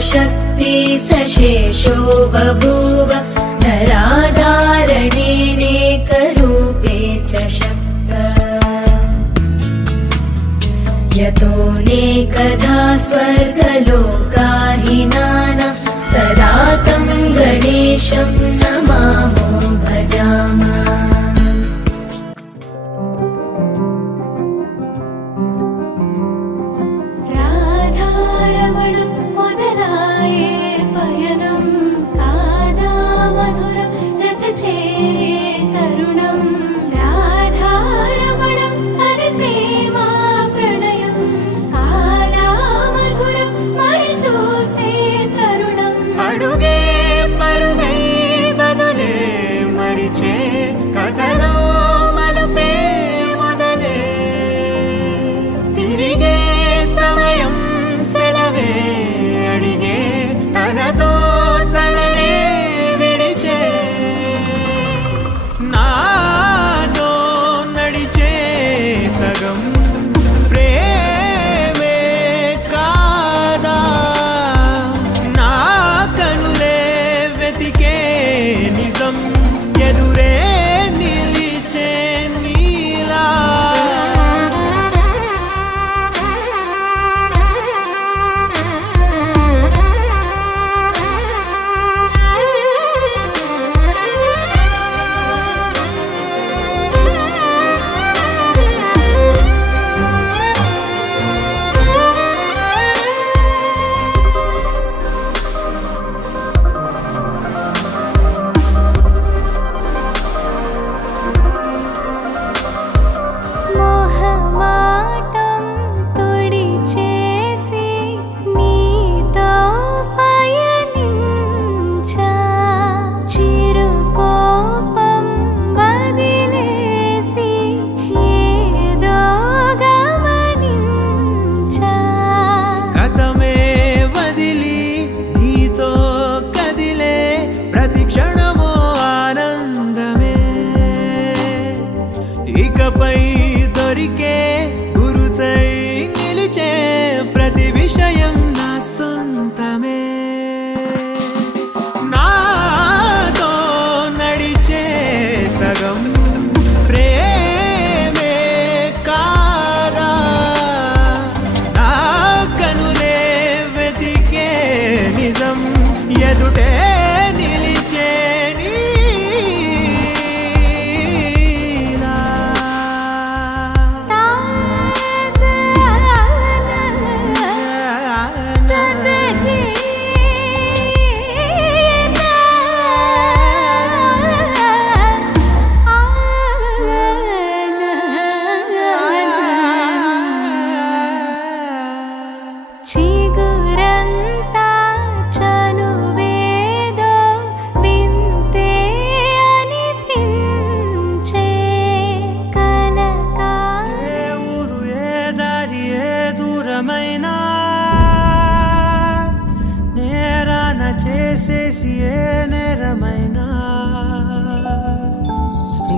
शक्ति सशेषो बभूव नराधारणेनेकरूपे च शक्त यतोऽनेकधा स्वर्गलोकाहिनानां सदा तं गणेशं नमामो भजामः।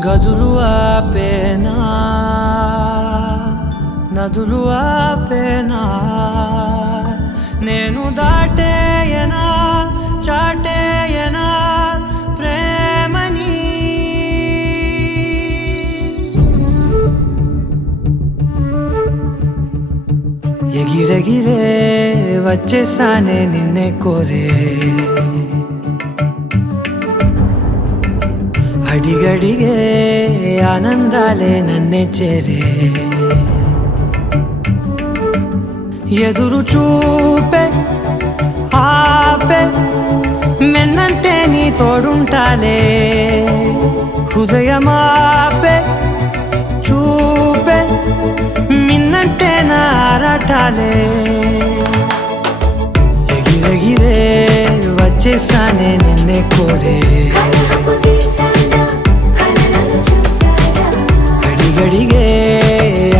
గదులు ఆపేనా నదులు ఆపేనా నేను దాటేయనా చాటేయనా ప్రేమని ఎగిరెగిరే వచ్చేసానే నిన్నే కోరే అడిగడిగే ఆనందాలే నన్నే చేరే ఎదురు చూపే ఆపే నిన్నంటే నీ తోడుంటాలే హృదయమాపే చూపే మిన్నంటే నా ఆరాటాలే ఎగిరెగిరే వచ్చేసానే నిన్నే కోరే గడిగే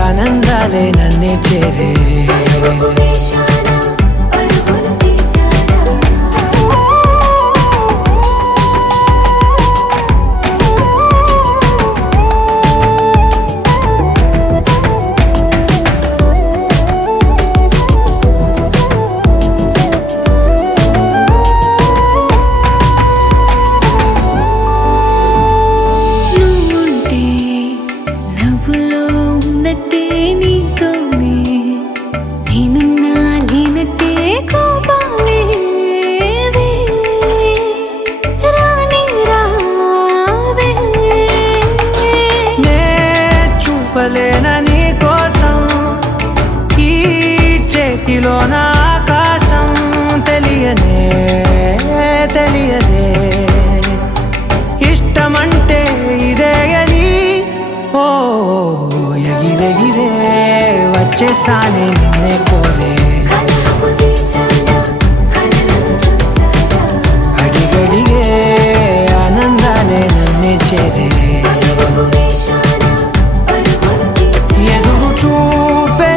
ఆనందాలే నన్నే చేరే వచ్చేసానే నిన్నే కోరే అడిగడిగే ఆనందాలే నన్నే చేరే ఎదురు చూపే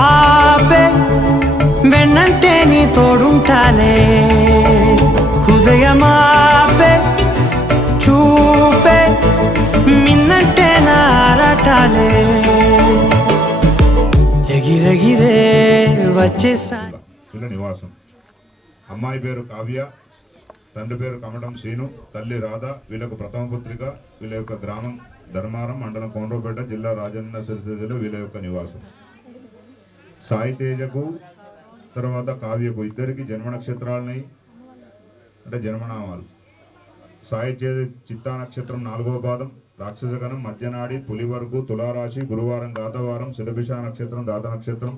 ఆపే వెన్నంటే నీ తోడుంటాలే హృదయమాపే చూపే మిన్నంటే నా ఆరాటాలే ఎగిరెగిరే వచ్చేసా వీళ్ళ నివాసం. అమ్మాయి పేరు కావ్య, తండ్రి పేరు కమటం శ్రీను, తల్లి రాధ. వీళ్ళకు ప్రథమ పుత్రిక. వీళ్ళ యొక్క గ్రామం ధర్మారం, మండలం కోనరావుపేట, జిల్లా రాజన్న సిరిసిల్ల వీళ్ళ యొక్క నివాసం. సాయి తేజకు తర్వాత కావ్యకు ఇద్దరికి జన్మ నక్షత్రాలని అంటే జన్మనామాలు. సాయి తేజ చిత్తా నక్షత్రం 4వ పాదం, రాక్షసగణం, మధ్యనాడి, పులివరకు, తులారాశి, గురువారం గాతవారం, శతభిష నక్షత్రం దాత నక్షత్రం.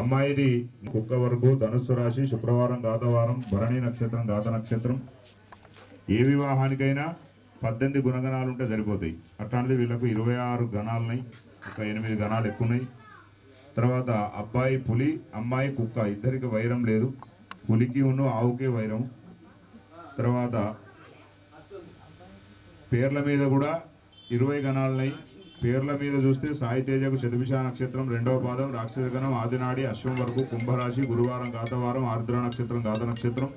అమ్మాయిది కుక్క వరకు, ధనుస్సు రాశి, శుక్రవారం గాతవారం, భరణి నక్షత్రం గాత నక్షత్రం. ఏ వివాహానికైనా 18 గుణగణాలు ఉంటే సరిపోతాయి. అట్లాంటిది వీళ్ళకు 26 గణాలున్నాయి, ఒక 8 గణాలు ఎక్కువ ఉన్నాయి. తర్వాత అబ్బాయి పులి, అమ్మాయి కుక్క, ఇద్దరికి వైరం లేదు. పులికి ఆవుకే వైరం. తర్వాత పేర్ల మీద కూడా 20 గణాలున్నాయి. పేర్ల మీద చూస్తే సాయి తేజకు శతభిష నక్షత్రం 2వ పాదం, రాక్షసగణం, ఆదినాడి, అశ్వం వరకు, కుంభరాశి, గురువారం గాతవారం, ఆర్ద్ర నక్షత్రం గాత నక్షత్రం.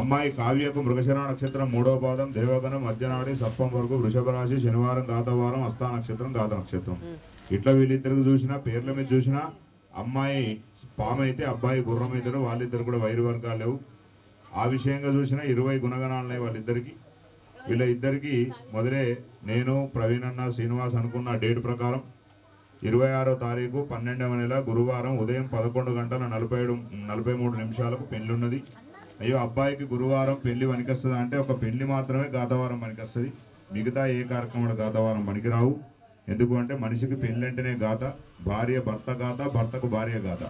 అమ్మాయి కావ్యకు మృగశిర నక్షత్రం 3వ పాదం, దేవగణం, మధ్యనాడి, సప్పం వరకు, వృషభ రాశి, శనివారం గాతవారం, హస్త నక్షత్రం గాత నక్షత్రం. ఇట్లా వీళ్ళిద్దరికి చూసినా పేర్ల మీద చూసినా అమ్మాయి పాము అయితే అబ్బాయి గుర్రం అవుతాడు. వాళ్ళిద్దరు కూడా వైరు వర్గాలు లేవు. ఆ విషయంగా చూసినా 20 గుణగణాలు ఉన్నాయి వాళ్ళిద్దరికి. వీళ్ళ ఇద్దరికి మొదలే నేను ప్రవీణ్ అన్న శ్రీనివాస్ అనుకున్న డేట్ ప్రకారం 26వ తారీఖు 12వ నెల గురువారం ఉదయం 11 గంటల 43 నిమిషాలకు పెళ్లి ఉన్నది. అయ్యో అబ్బాయికి గురువారం పెళ్లి పనికొస్తుంది అంటే ఒక పెళ్లి మాత్రమే గాతవారం పనికొస్తుంది. మిగతా ఏ కార్యక్రమాలు గాతవారం పనికిరావు. ఎందుకు అంటే మనిషికి పెళ్లి అంటేనే గాత, భార్య భర్త గాత, భర్తకు భార్య గాత.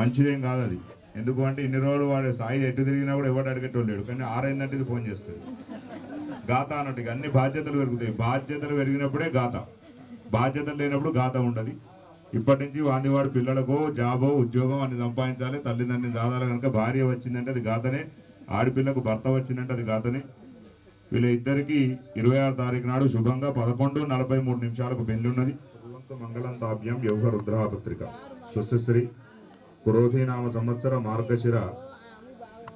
మంచిదేం కాదు అది. ఎందుకు అంటే ఇన్ని రోజులు వాడు సాయి ఎటు తిరిగినా కూడా ఎవడు అడిగేటోళ్ళు లేడు. కానీ 6 ఇది ఫోన్ చేస్తుంది గాత అన్నట్టుగా. అన్ని బాధ్యతలు పెరుగుతాయి. బాధ్యతలు పెరిగినప్పుడే గాత, బాధ్యతలు లేనప్పుడు గాత ఉండదు. ఇప్పటి నుంచి వాడి పిల్లలకు జాబో ఉద్యోగం అన్ని సంపాదించాలి. తల్లిదండ్రులు దాదాలు కనుక భార్య వచ్చిందంటే అది గాతనే, ఆడపిల్లకు భర్త వచ్చిందంటే అది గాతనే. వీళ్ళ ఇద్దరికి 26వ తారీఖు నాడు శుభంగా 11:43 నిమిషాలకు పెళ్లి ఉన్నది. మంగళం తాభ్యం యోగ రుద్రపత్రిక స్వస్తిశ్రీ క్రోధీనామ సంవత్సర మార్గశిర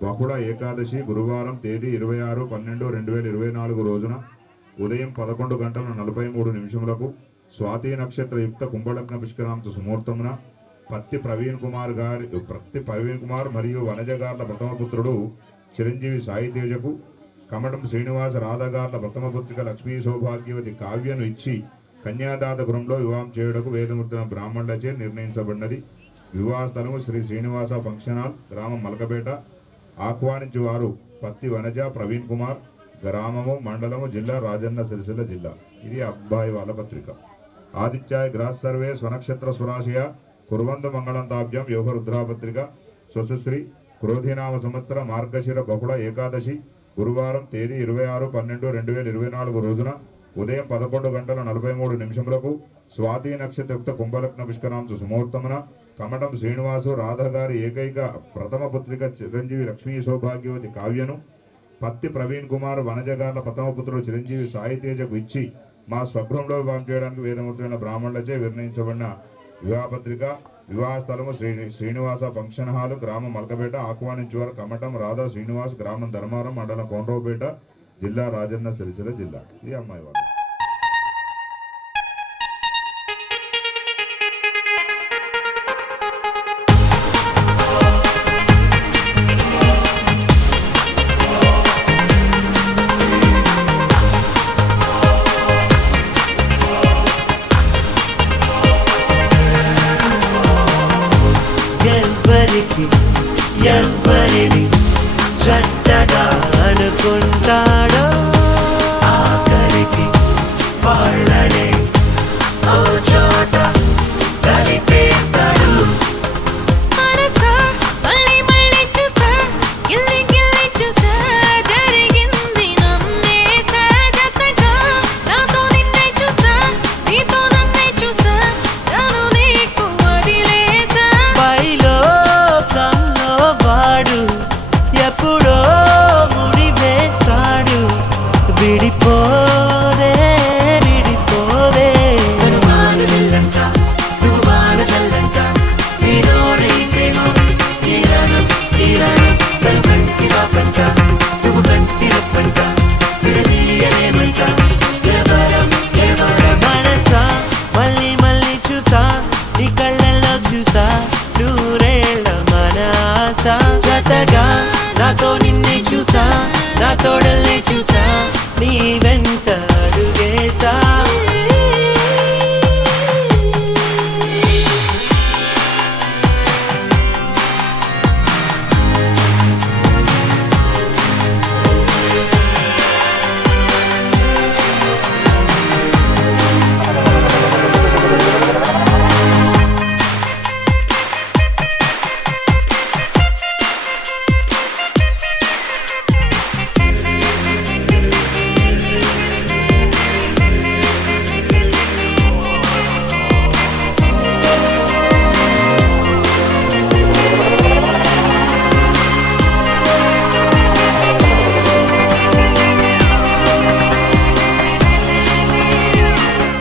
బహుళ ఏకాదశి గురువారం తేదీ 26/12/2024 రోజున ఉదయం 11 గంటల 43 నిమిషములకు స్వాతి నక్షత్ర యుక్త కుంభలగ్న పుష్కరాంశ సుముహూర్తమున పత్తి ప్రవీణ్ కుమార్ మరియు వనజ గార్ల ప్రథమ పుత్రుడు చిరంజీవి సాయి తేజకు కమటం శ్రీనివాస రాధగార్ల ప్రథమ పుత్రిక లక్ష్మీ సౌభాగ్యవతి కావ్యను ఇచ్చి కన్యాదాత గృహంలో వివాహం చేయుటకు వేదమూర్తుల బ్రాహ్మణులచే నిర్ణయించబడినది. వివాహ స్థలము శ్రీ శ్రీనివాస ఫంక్షన్ హాల్, గ్రామం మలకపేట. ఆహ్వానించు వారు పత్తి వనజ ప్రవీణ్ కుమార్, గ్రామము మండలము జిల్లా రాజన్న సిరిసిల్ల జిల్లా. ఇది అబ్బాయి వాళ్ళ పత్రిక. ఆదిత్యాయ గ్రాస్ సర్వే స్వనక్షత్ర స్వరాశయ కుర్వంద మంగళం తాభ్యం యోగ రుద్రాపత్రిక స్వశ్రీ క్రోధినామ సంవత్సర మార్గశిర బహుళ ఏకాదశి గురువారం తేదీ 26/12/2024 రోజున ఉదయం 11 గంటల 43 నిమిషములకు స్వాతి నక్షత్రయుక్త కుంభలగ్న పుష్కరాంశ సుముహూర్తమున కమటం శ్రీనివాసు రాధగారి ఏకైక ప్రథమ పుత్రిక చిరంజీవి లక్ష్మీ సౌభాగ్యవతి కావ్యను పత్తి ప్రవీణ్ కుమార్ వనజగార్ల ప్రథమ పుత్రుడు చిరంజీవి సాయి తేజకు ఇచ్చి మా స్వగృహంలో వివాహం చేయడానికి వేదమూర్తులైన బ్రాహ్మణులచే నిర్ణయించబడిన వివాహపత్రిక. వివాహ స్థలము శ్రీనివాస ఫంక్షన్ హాల్, గ్రామం మల్కపేట. ఆహ్వానించేవారు కమటం రాధా శ్రీనివాస్, గ్రామం ధర్మారం, మండలం కోనరావుపేట, జిల్లా రాజన్న సిరిసిల్ల జిల్లా. ఇది అమ్మాయి వాళ్ళు. ఎవరిని చెడ్డగా అనుకుంటాడో ఆఖరికి విడిపోదే విడిపోదే వాన జల్లంట నువ్వు వాన జల్లంట నీలోనే ప్రేమ తీరాను తీరాను తను కంటి పాపంట నువ్వు కంటి రప్పంట విడదీయలేమంట ఎవరం ఎవరం మనసా మళ్ళీ మళ్ళీ చూసా నీ కళ్ళల్లో చూసా నూరేళ్ళ మనస జతగా నాతో నిన్నే చూసా నా తోడల్నే చూసా నీ వెంట అడుగేసా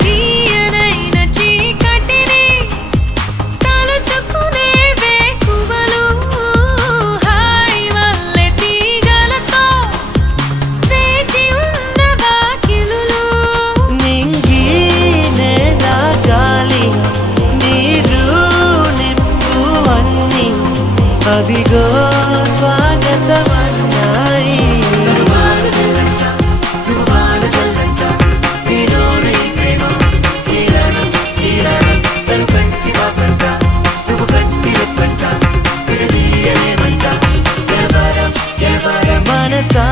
తీయనైన చీకటిని తలుచుకునే వేకువలు హాయి వల్లే తీగలతో వేచి ఉన్న వాకిలులు నింగి నేల గాలి నీరు నిప్పు అన్ని అవిగో స్వాగతమన్నాయి మనసా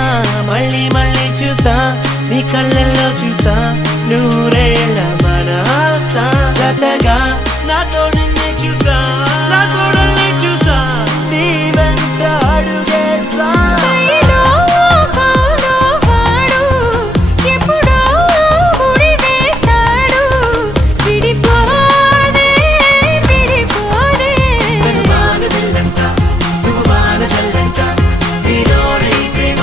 మళ్ళీ మళ్ళీ చూసా నీ కళ్ళల్లో చూసా నూరేళ్ళ మనసా జతగా నాతో నిన్నే చూసా నా తోడల్ని చూసా నీ వెంట అడుగేసా కైలో కౌలో వాడు ఎప్పుడో ముడి వేశాడు విడిపోదే విడిపోదే వాన జల్లంట నువ్వు వాన జల్లంట నీలోనే ప్రేమ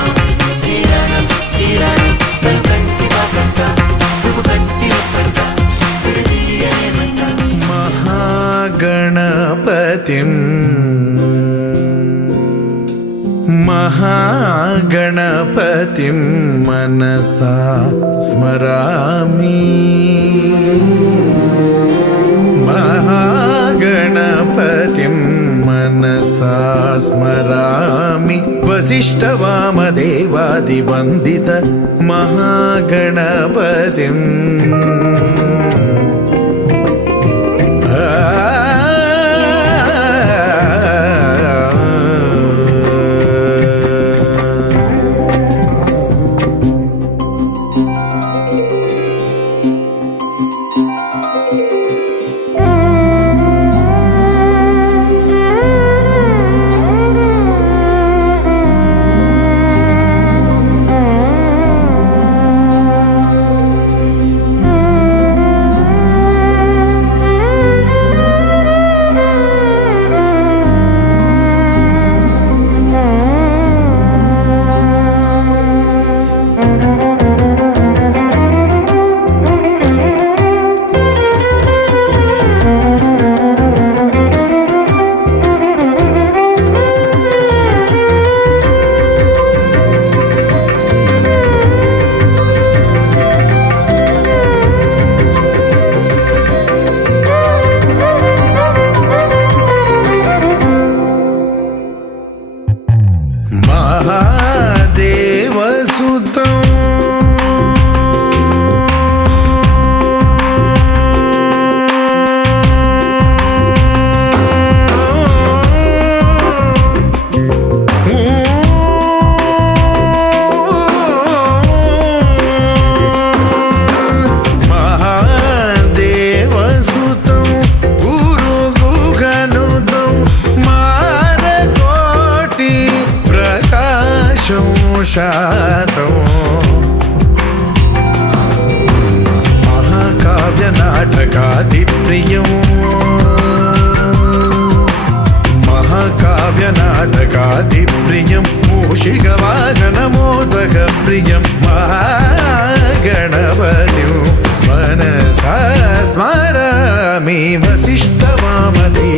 తీరాను తీరాను తను కంటి పాపంట నువ్వు కంటి రప్పంట విడదీయలేమంట महागणपतिं महागणपतिं मनसा स्मरामि महागणपतिं मनसा स्मरामि वसिष्ठवामदेवादिवन्दित महागणपतिम्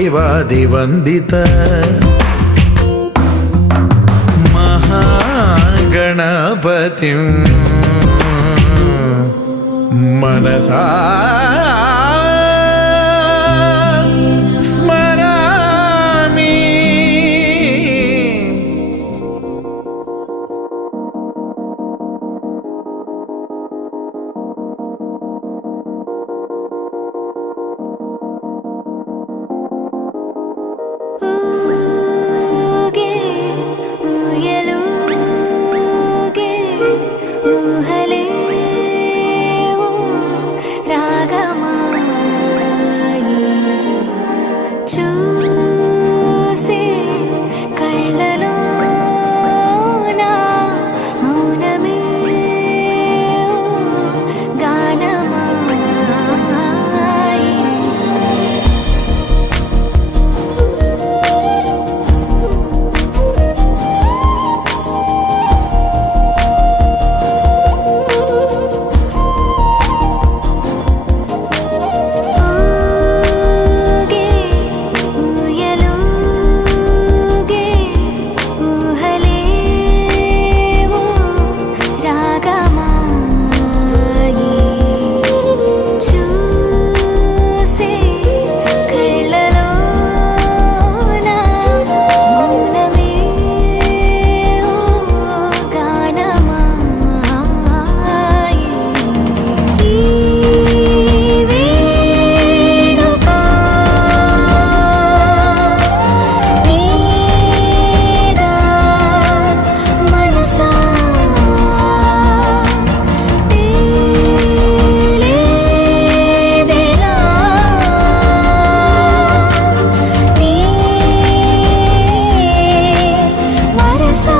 దేవాదివందిత మహాగణపతిం మనసా స్మరామి. ఊగే ఊయలూగే ఊహలే ఓ రాగమాయి చూసే కళ్ళలోన మౌనమే ఓ గానమాయి. ఊగే ఊయలూగే ఊహలే ఓ రాగమాయి చూసే కళ్ళలోన మౌనమే ఓ గానమాయి. ఈ వేడుక నీదా మనసా తేలేదెలా నీ వరసా.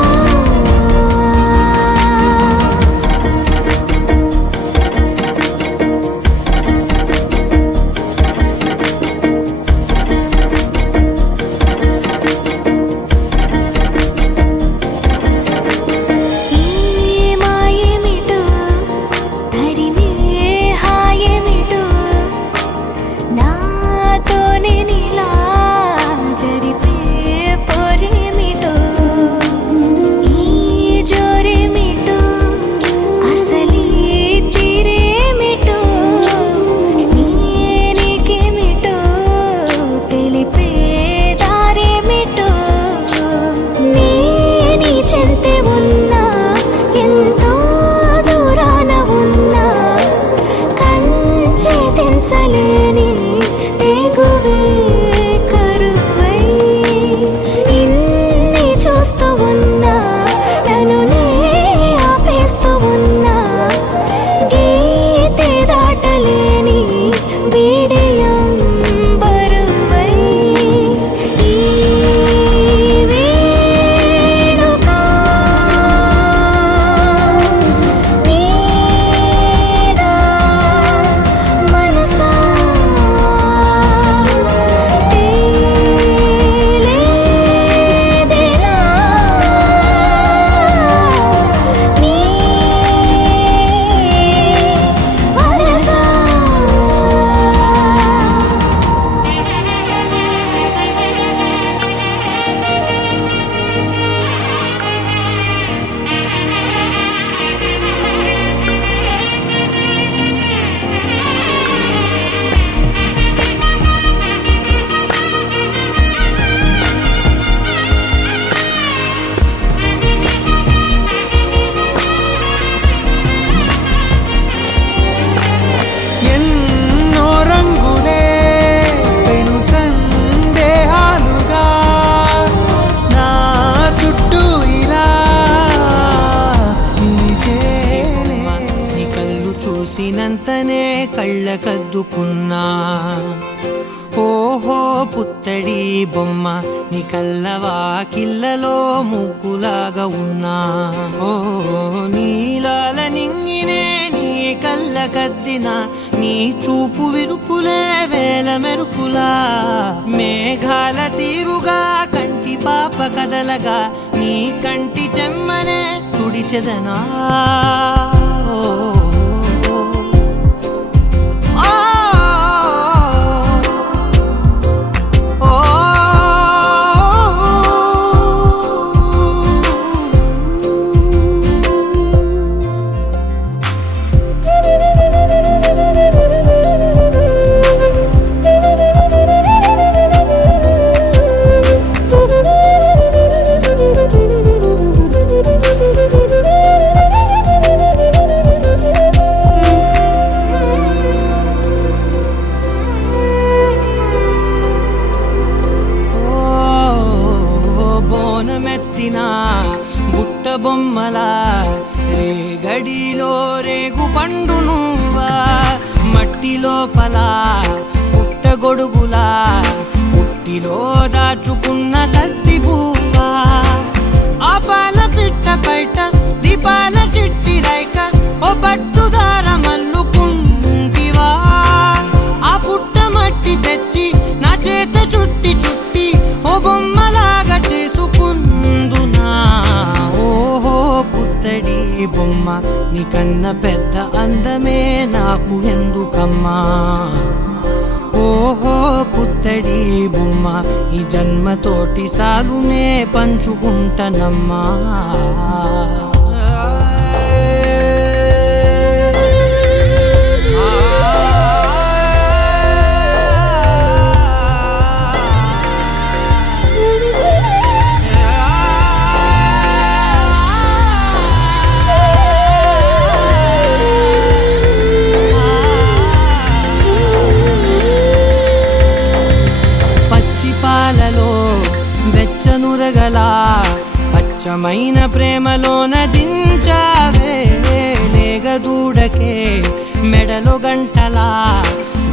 ఈ మాయేమిటో తరిమే హాయేమిటో నాతోనే నీలా జరిపే పొరేమిటో ఈ జోరేమిటో అసలీ తీరేమిటో నీకేమిటో తెలిపే దారేమిటో నీ చెంతే ఉన్నా ఎంతో దూరాన ఉన్నా కంచె తెంచలేని తెగువే కరువై ఇన్ని చూస్తూ ఉన్నా నన్ను నే ఆపేస్తూ ఉన్నా గీతే దాటలేని బిడియం బరువై ఈ వేడుక నీదా మనసా తేలేదెలా నీ వరసా. ఎన్నో రంగులే పెను సందేహాలుగా నా చుట్టూ ఇలా నిలిచేనే. నీ కళ్ళు చూసినంతనే కళ్ళకద్దుకున్నా ఓహో పుత్తడి బొమ్మ నీ కళ్ళవాకిళ్ళలో ముగ్గులాగా ఉన్నా ఓ నీలాల నింగినే నీ కళ్ళకద్దిన నీ చూపు విరుపులే వేల మెరుపులా మేఘాల తీరుగా కంటి పాప కదలగా నీ కంటి చెమ్మనే తుడిచెదనా ఓ ఓ పండు నువ్వా మట్టి లోపల పుట్టగొడుగులా పుట్టిలో దాచుకున్న సత్తి పువ్వా ఆ పాల పిట్ట బయట దీపాల చిట్టి రైక ఓ పట్టుదార మల్లుకుంటివా ఆ పుట్ట మట్టి తెచ్చి నా చేత చుట్టి చుట్టి ఓ బొమ్మలాగా చేసుకుందునా ఓహో పుత్తడి బొమ్మ నీకన్న పెద్ద అందమే నాకు ఎందుకమ్మా ఓహో పుత్తడి బొమ్మ ఈ జన్మతోటి సాలునే పంచుకుంటనమ్మా పాలలో వెచ్చనురగల పచ్చమైన ప్రేమలోన దించావే లేగదూడకే మెడలో గంటలా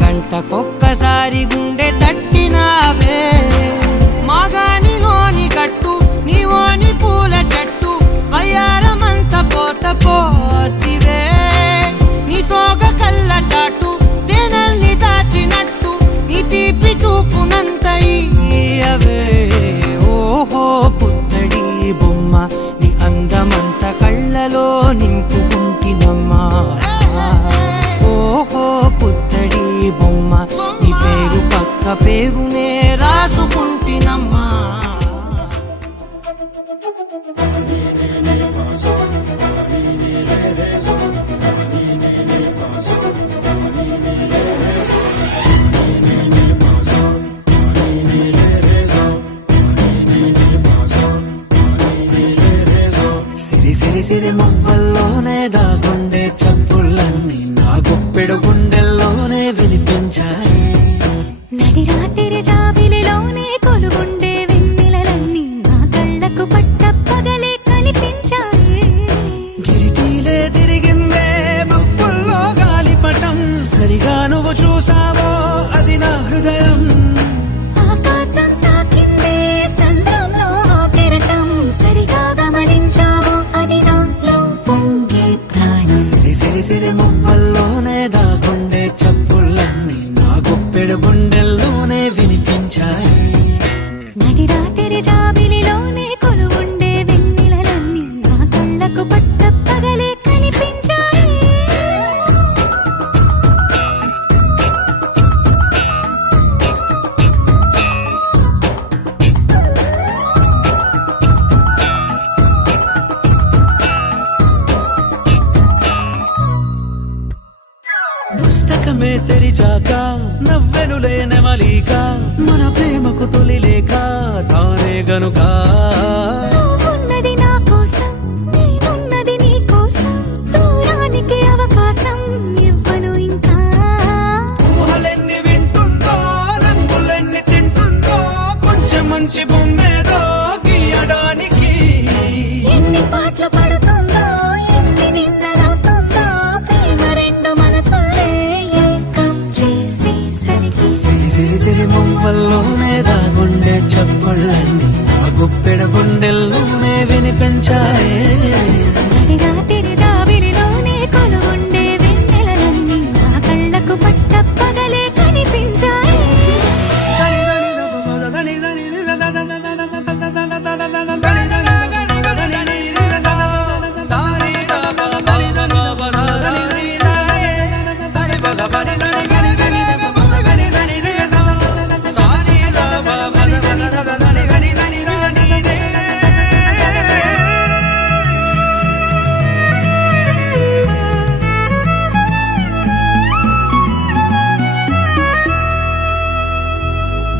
గంటకొక్కసారి గుండె తట్టినావే మాగానిలోని గట్టు నీవోని పూల చెట్టు వయ్యారమంత పోత పోస్తివే నీ సోగ కళ్ళ చాటు తేనల్ని దాచినట్టు నీ తీపి చూపునంత ఇయ్యవే ఓహో పుత్తడి బొమ్మ నీ అందమంత కళ్ళలో నింపుకుంటినమ్మా ఓహో పుత్తడి బొమ్మ నీ పేరు పక్క పేరునే రాసుకుంటినమ్మా సిరి సిరి మువ్వల్లోనే దాగుండే చప్పుళ్ళన్నీ నా గుప్పెడు గుండెల్లోనే వినిపించాయి నడిరాత్రి జాబిలిలోనే కొలుగుండే వెన్నెలలన్నీ నా కళ్ళకు పట్టపగలే కనిపించాయి గిరిటీలే తిరిగిందే మబ్బుల్లో గాలిపటం సరిగా నువ్వు చూసావో అది నా హృదయం ఆకాశం తాకిందే సంద్రంలో కెరటం సరిగా గమనించావు అది నాలో పొంగే ప్రాణం సిరి సిరి సిరి మువ్వల్లోనే దాగుండే చప్పుళ్ళన్నీ నా గుప్పెడు గుండెల్లోనే వినిపించాయి నడిరాత్రి జాబిలిలోనే కొలువుండే వెన్నెలలన్నీ నా కళ్ళకు పట్టపగలే కనిపించాయి పుస్తకమే తెరిచాక నవ్వెనులే నెమలిక మన ప్రేమకు తొలి లేక తానే గనుక నువ్వున్నది నా కోసం నేనున్నది నీ కోసం దూరానికి అవకాశం ఇవ్వను ఇంకా ఊహలెన్ని వింటుందో రంగులెన్ని తింటుందో కొంచెం మంచి బొమ్మేదో గీయడానికి ఎన్ని పాటలు పడుతుందో ఎన్ని నిందలవుతుందో ప్రేమ రెండు మనసులే ఏకం చేసేసరికి సిరి సిరి సిరి మువ్వల్లోనే దాగుండే చప్పుళ్ళన్నీ నా గుప్పెడు గుండెల్లోనే వినిపించాయి నడిరాత్రి జాబిలిలోనే కొలువుండే వెన్నెలలన్నీ నా కళ్ళకు పట్టపగలే కనిపించాయి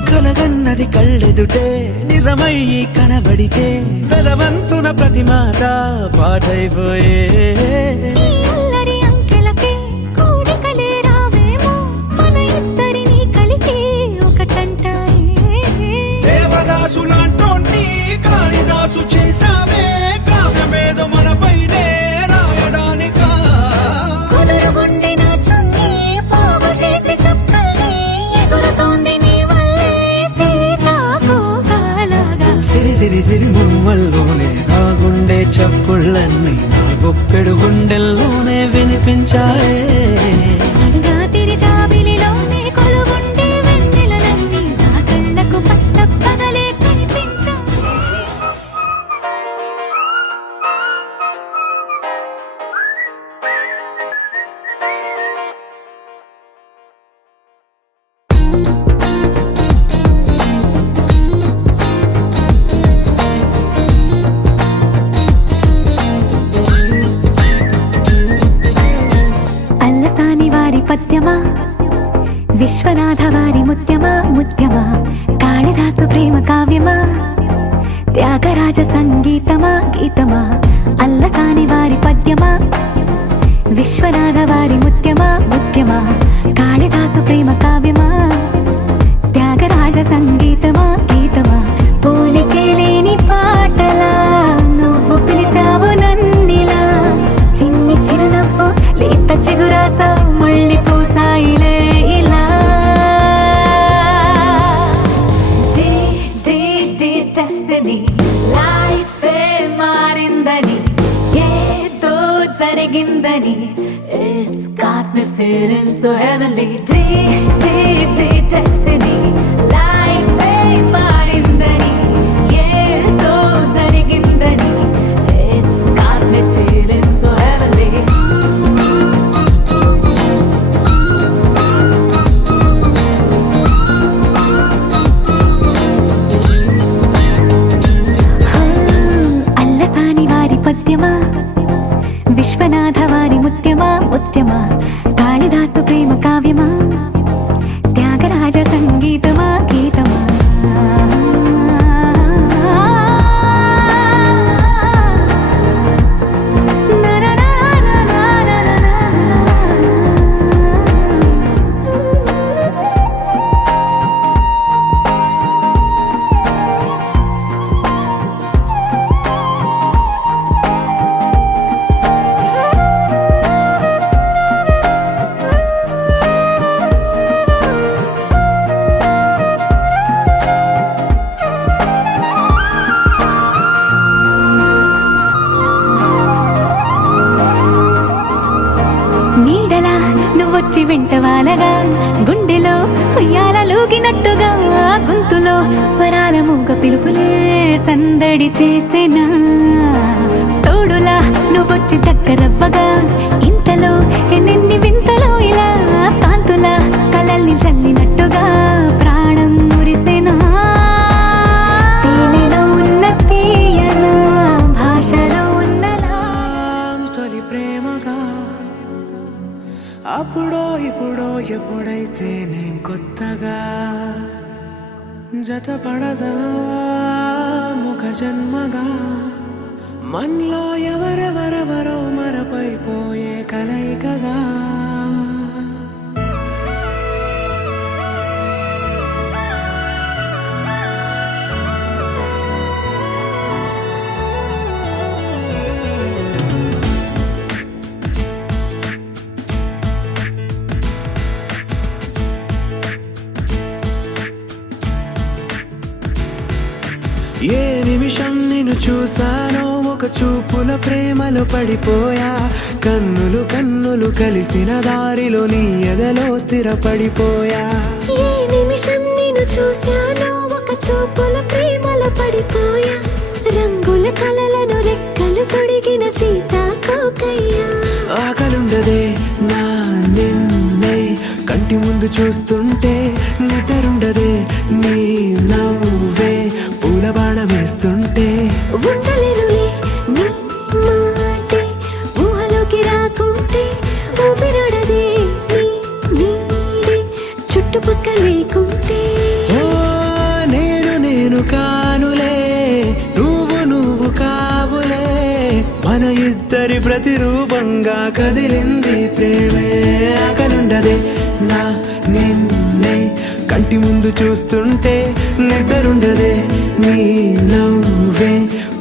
కలగన్నది కళ్ళెదుటే నిజమయ్యి కనబడితే వెలవంచున ప్రతి మాట పాటైపోయే ఈ అల్లరి అంకెలకే కూడికలే రావేమో మన ఇద్దరిని కలిపి ఒకటంటాయే దేవదాసులాంటోని కాళిదాసు చేసావే కావ్యమేదో మనపైనే రాయడానికా కుదురు సిరి సిరి మువ్వల్లోనే దాగుండే చప్పుళ్ళన్నీ నా గొప్పెడు గుండెల్లోనే వినిపించాయే. రాత్రి జాబిలిలోనే కొలువుండే వెన్నెలలన్నీ నా కళ్ళకు పట్టపగలే కనిపించాయి. అల్లసాని వారి పద్యమా, విశ్వనాథ వారి ముత్యమా ముత్యమా, కాళిదాసు ప్రేమ కావ్యమా, త్యాగరాజ సంగీతమా గీతమా. అల్లసాని వారి పద్యమా, విశ్వనాథ వారి ముత్యమా ముత్యమా, కాళిదాసు ప్రేమ కావ్యమా, త్యాగరాజ సంగీతమా గీతమా. పోలికే లేని పాటలా నువ్వు పిలిచావు నన్నిలా, చిన్ని చిరునవ్వు లేత చిగురాసావు మళ్ళీ పూసాయిలే ఇలా. డెస్టినీ లైఫే మారిందని ఏదో జరిగిందని, it's got me feeling so heavenly. Destiny లైఫే మారిందని ఏదో జరిగిందని, it's got me feeling so heavenly. Allasani వారి పద్యమా, విశ్వనాథ వారి ముత్యమా ముత్యమా, కాళిదాసు ప్రేమ కావ్యమా, త్యాగరాజ సంగీతమా గీతమా. నీడలా నువ్వొచ్చి వెంటవాలగా, గుండెలో ఉయ్యాలూగినట్టుగా, గొంతులో స్వరాల మూగ పిలుపులే సందడి చేసేనా. తోడులా నువ్వొచ్చి దగ్గరవ్వగా, ఇంతలో ఎన్నెన్ని వింతలో ఇలా, కాంతుల కలల్ని చల్లినట్టుగా ప్రాణం మురిసేనా. తేనెలో ఉన్న తీయన భాషలో ఉన్నలా తొలి ప్రేమగా అప్పుడో ఇప్పుడో ఎప్పుడైతే నేను కొత్తగా జతపడదా ముఖ జన్మగా, మనలో ఎవరెవరెవరో మరపైపోయే కలయికగా. ఏ నిమిషం నిన్ను చూసానో ఒక చూపుల ప్రేమలో పడిపోయా, కన్నులు కన్నులు కలిసిన దారిలో నీ ఎదలో స్థిరపడిపోయా. ఏ నిమిషం నేను చూశానో ఒక చూపుల ప్రేమలో పడిపోయా, రంగుల కలలను రెక్కలు తొడిగిన సీతాకోకయ్యా. ఆకలుండదే నా నిన్నే కంటి ముందు చూస్తుంటే, నిద్రుండదే నీ నవ్వే పూల బాణం వేస్తుంటే. ఉండలేనులే నీ మాటే ఊహలోకి రాకుంటే, ఊపిరాడదే నీ నీడే చుట్టుపక్క లేకుంటే. ఓ నేను కానులే నువ్వు కావులే, మన ఇద్దరి ప్రతిరూపంగా కదిలింది ప్రేమే. ఆకలుండదే నా నిన్నే కంటి ముందు చూస్తుంటే, నిద్రుండదే నీ నవ్వే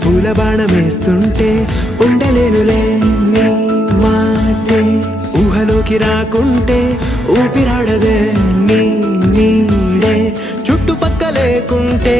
పూల బాణం వేస్తుంటే. ఉండలేనులే నీ మాటే ఊహలోకి రాకుంటే, ఊపిరాడదే నీ నీడే చుట్టుపక్క లేకుంటే.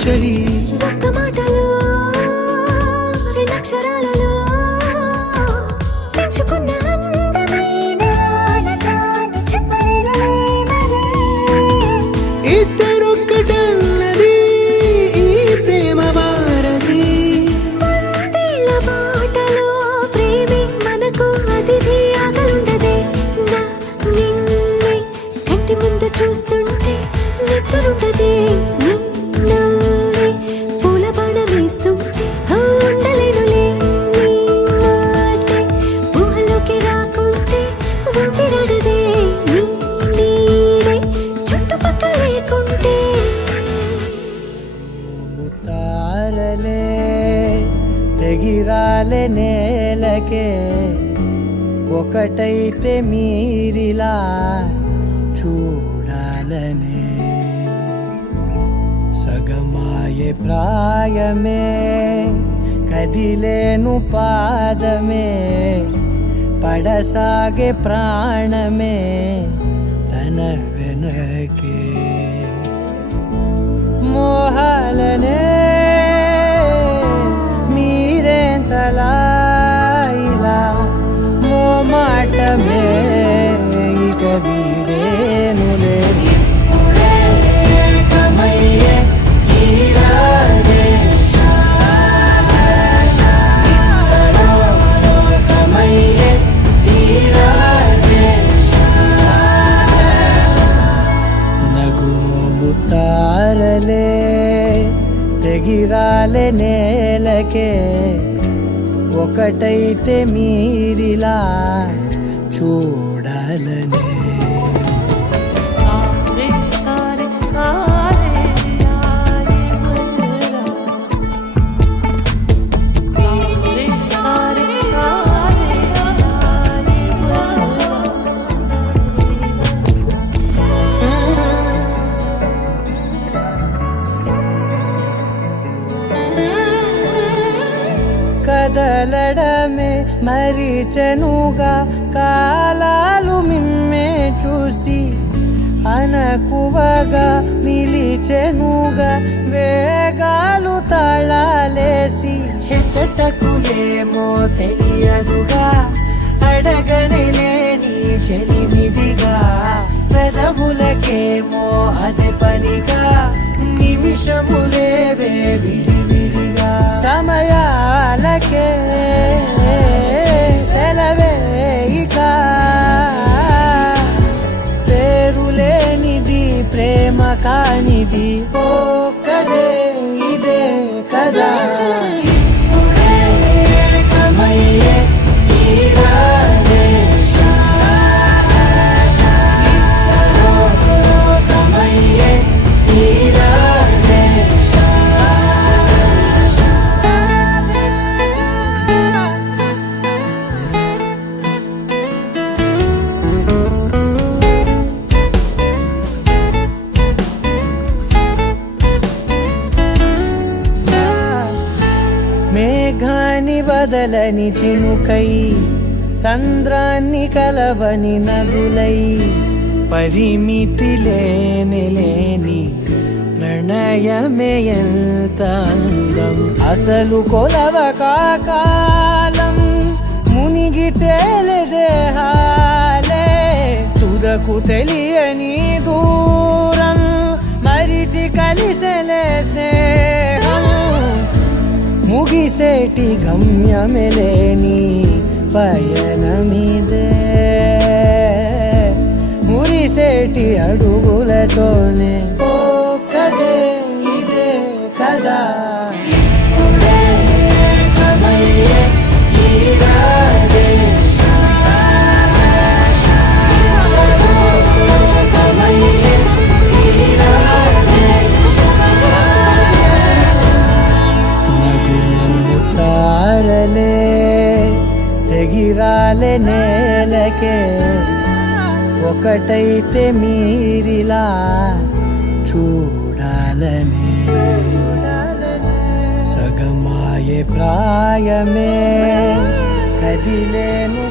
చలి ఒక్క మాటలో రెండక్షరాలలో పెంచుకున్న అందమైన ఆనందాన్ని చెప్పలేనులే మరి. ఇద్దరొక్కటన్నది ఈ ప్రేమ వారది. వందేళ్ల బాటలో ప్రేమే మనకు అతిథి ఆగలుండదే. నా నిన్నే కంటి ముందు చూస్తుంటే నిద్రుండదే. నీ నవ్వే పూల బాణం వేస్తుంటే ఉండలేనులే. నీ మాటే ఊహలోకి రాకుంటే ఊపిరాడదే. నీ నీడే చుట్టుపక్కల లేకుంటే. తారలే తెగిరాలే నేలకే ఒకటైతే మీరిలా చూడాలనే. సగమాయే ప్రాయమే కదిలేను పాదమే పడసాగే ప్రాణమే తన వెనకే. మోహాలనే మీరేంతలా ఇలా మోమాటమే ఇక వీడేనులే. ఇప్పుడే కమయ్యే ఈరాడే ఇద్దరో కమయ్యే ఈరాడే నగుమోము తారలే తెగిరాలే నేలకే ఒకటైతే మీరిలా చూడాలనే. కదలడమే మరిచెనుగా కాలాలు మిమ్మే చూసి అనకువగా నిలిచెనుగా వేగాలు తాళాలేసి. హెచ్చటకులేమో తెలియదుగా అడగనేని చెలిమిదిగా పెదవులకేమో అదే పనిగా నిమిషములేవే విడివిడిగా. సమయాలకే సెలవే ఇక పేరులేనిది ప్రేమ కానిది. ఓ కదే ఇదే కదా ఇప్పుడే కమయ్యే ఈరాడే ఇద్దరో కమయ్యే ఈరాడే. మేఘాన్ని వదలని చినుకై సంద్రాన్ని కలవని నదులై పరిమితి లేని ప్రణయమే ఎంత అందం. అసలు కొలవ కాలం మునిగి తేలిదేహాలే తుదకు తెలియని దూరం మరిచి కలిసెలే స్నేహం. ముగిసేటి గమ్యమెలేని పయనమిదే మురిసేటి అడుగులతోనే. ఓ కదే ఇదే కదా ఇప్పుడే కమయ్యే ఈరాడే ఇద్దరో కమయ్యే ఈరాడే. నగుమోము తారలే తెగిరాలే నేలకే ఒకటైతే మీరిలా చూడాలనే. సగమాయే ప్రాయమే కదిలేను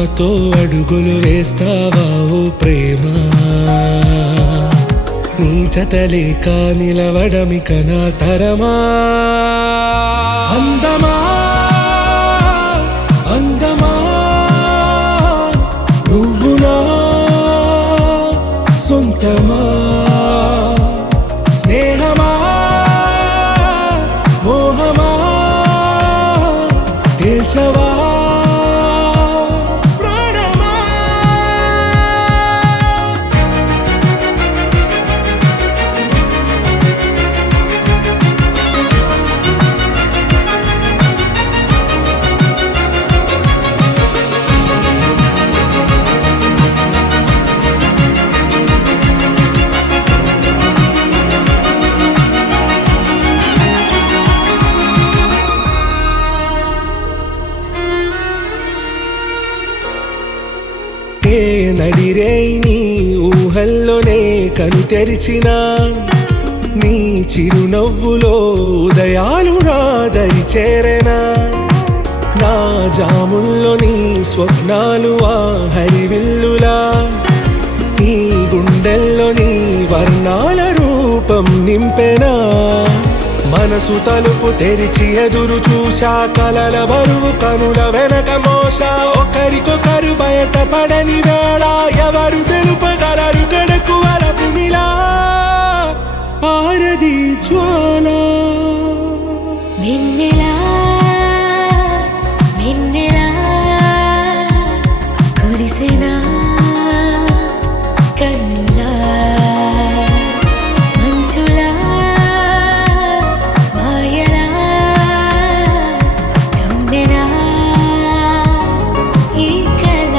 నాతో అడుగులు వేస్తావా ఓ ప్రేమ నీ జతలేక నిలవడమిక నా తరమా అందమా అందమా నువ్వు నా సొంతమా స్నేహమా మోహమా తేల్చవా ప్రాణమా ఏ నడిరే నీ ఊహల్లోనే కను తెరిచిన నీ చిరునవ్వులో ఉదయాలు నా దరి చేరెనా నా జాముల్లో నీ స్వప్నాలు ఆ హరివిల్లులా నీ గుండెల్లో నీ వర్ణాల రూపం నింపెనా మనసు తలుపు తెరిచి ఎదురు చూశా కలల బరువు కనుల వెనక మోసా ఒకరికొకరు బయట పడని వేళ ఎవరు తెలుపగలరు గడకు వలపునిలా ఆరది జ్వాల వెన్నెలా వెన్నెలా కురిసెనా కన్నులా మంచులా మాయలా కమ్మెనా ఈ కళ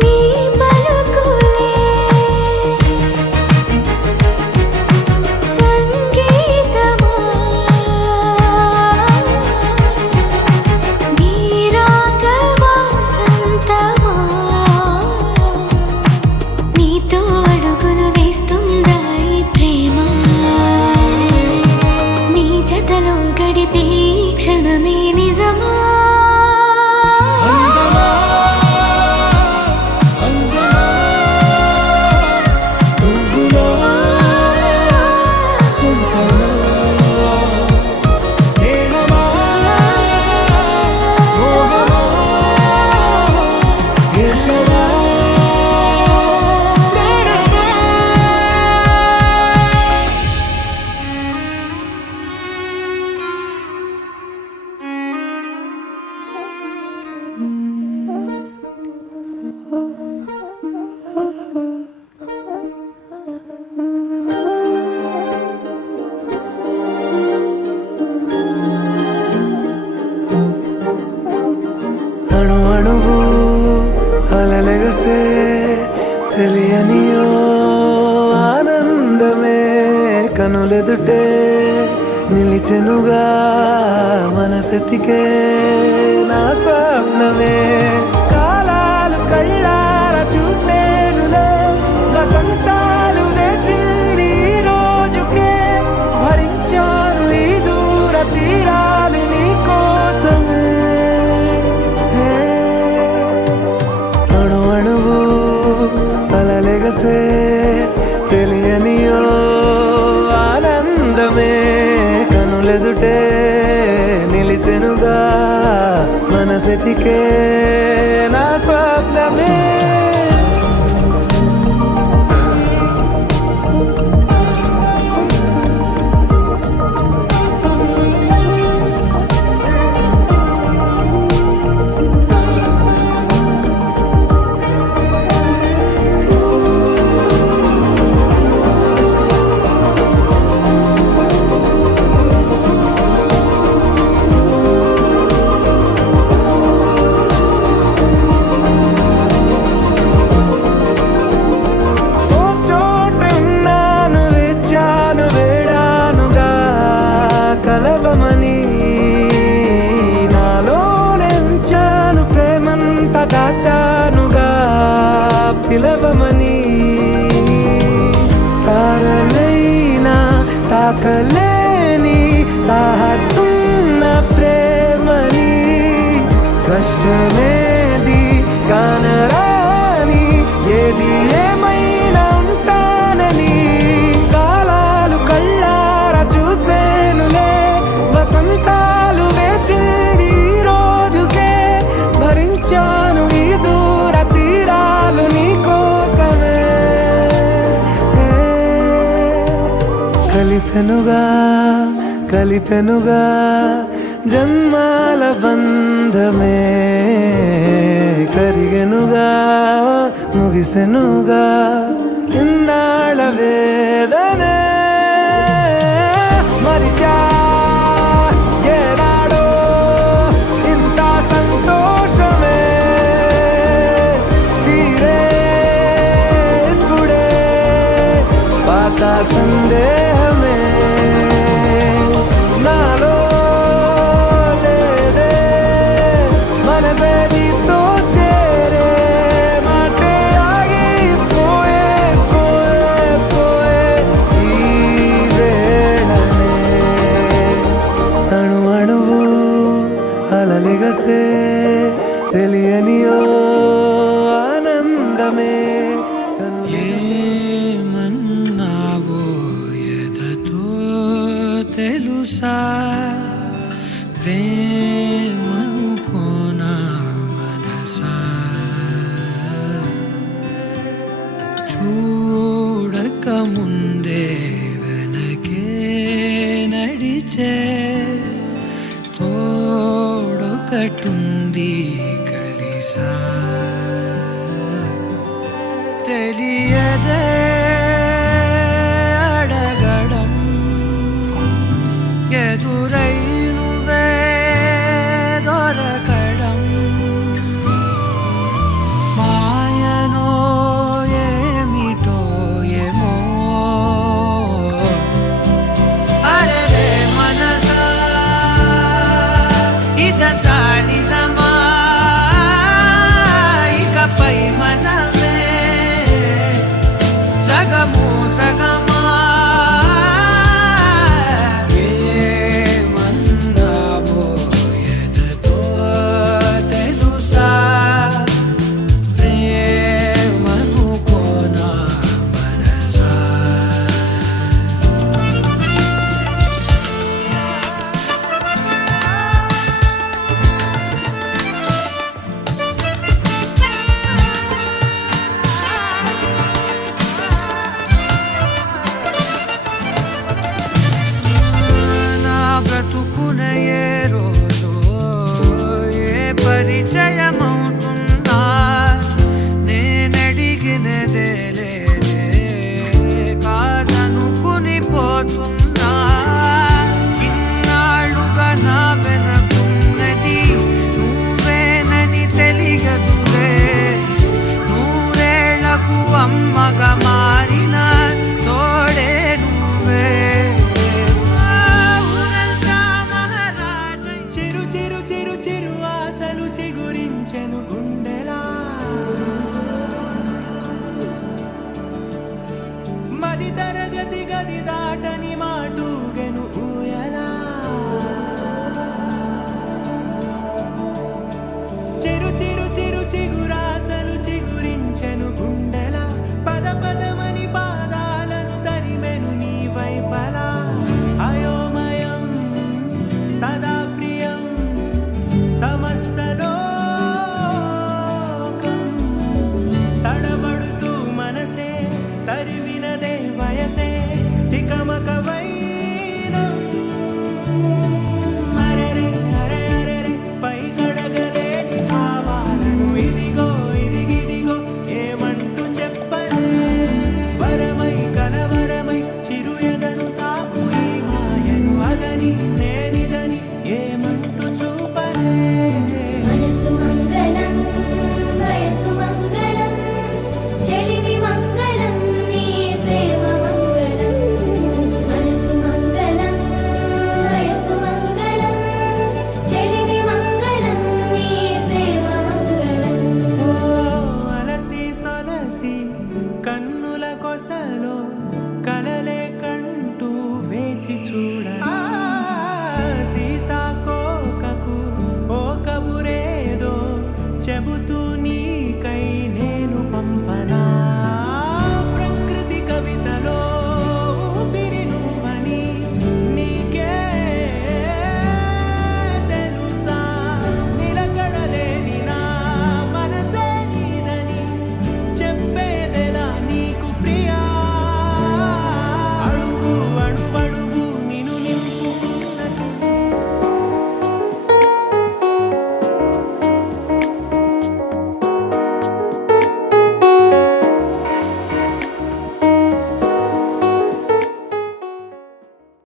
నీ పలుకులే సంగీతమా నీ రాక వాసంతమా నీతో అడుగులు వేస్తుందా ఈ ప్రేమ నీ జతలో గడిపే ఈ క్షణమే నిజమా అందమా అందమా నువ్వు నా సొంతమా స్నేహమా మోహమా గెలిచవా ప్రాణమా అణు అణువు అలలెగసే తెలియనియో ఆనందమే కనులెదుటే నిలిచెనుగా మనసెతికే నా స్వప్నమే కాలాలు కళ్ళార చూసేనులే వసంతాలు వేచింది ఈ రోజుకే భరించాను ఈ దూర తీరాలు నీ కోసమే అణు అణువు అలలెగసే తెలియనియో ఆనందమే కనులెదుటే నిలిచెనుగా మనసెతికే నా స్వప్నమే పిలవమని తారలైనా తాకలేని తాహతున్న ప్రేమని కష్టమేది కానరాని ఏది ఏమైనా ఉంటానని కాలాలు కళ్ళారా చూసేనులే వసంతాలు వేచింది ఈ రోజుకే భరించాను ఈ దూర తీరాలు నీ కోసమే కలిసెనుగా కలిపెనుగా జన్మాల బంధమే కరిగెనుగా ముగిసెనుగా ఇన్నాళ్ళ వేదనే మరిచా ఏనాడో ఇంత సంతోషమే తీరే ఇప్పుడే పాత సందేహమే నాలో లేదే మనసే నీతో చేరే మాటే ఆగిపోయే పోయే పోయే ఈ వేళనే అణు అణువు అలలిగసే తెలియనియో ఆనందమే ఏమన్నావో ఎదతో తెలుసా ప్రేమను కోనా మనసా చూడక ముందే వెనకే నడిచే తోడొకటుంది కలిసా తెలియదే అడగడం ఎదురై నువ్వే దొరకడం మాయనో ఏమిటో ఏమో అరే మనసా ఇదంతా నిజమా ఇకపై మనమే సగము సగమా ఏమన్నావో ఎదతో తెలుసా ప్రేమను కోనా మనసా నా బ్రతుకున ఏ రోజు ఏ పరిచయమవుతున్నా నేనడిగినదే లేదే కాదనుకుని పోతున్నా ఇన్నాళ్ళుగా నా వెనకున్నది నువ్వేనని తెలియదులే నూరేళ్లకు అమ్మగా మారిన తోడే నువ్వే ఊరంతా మహారాజై చిరు చిరు చిరు చిరు ఆశలు చిగురి చెబుతూ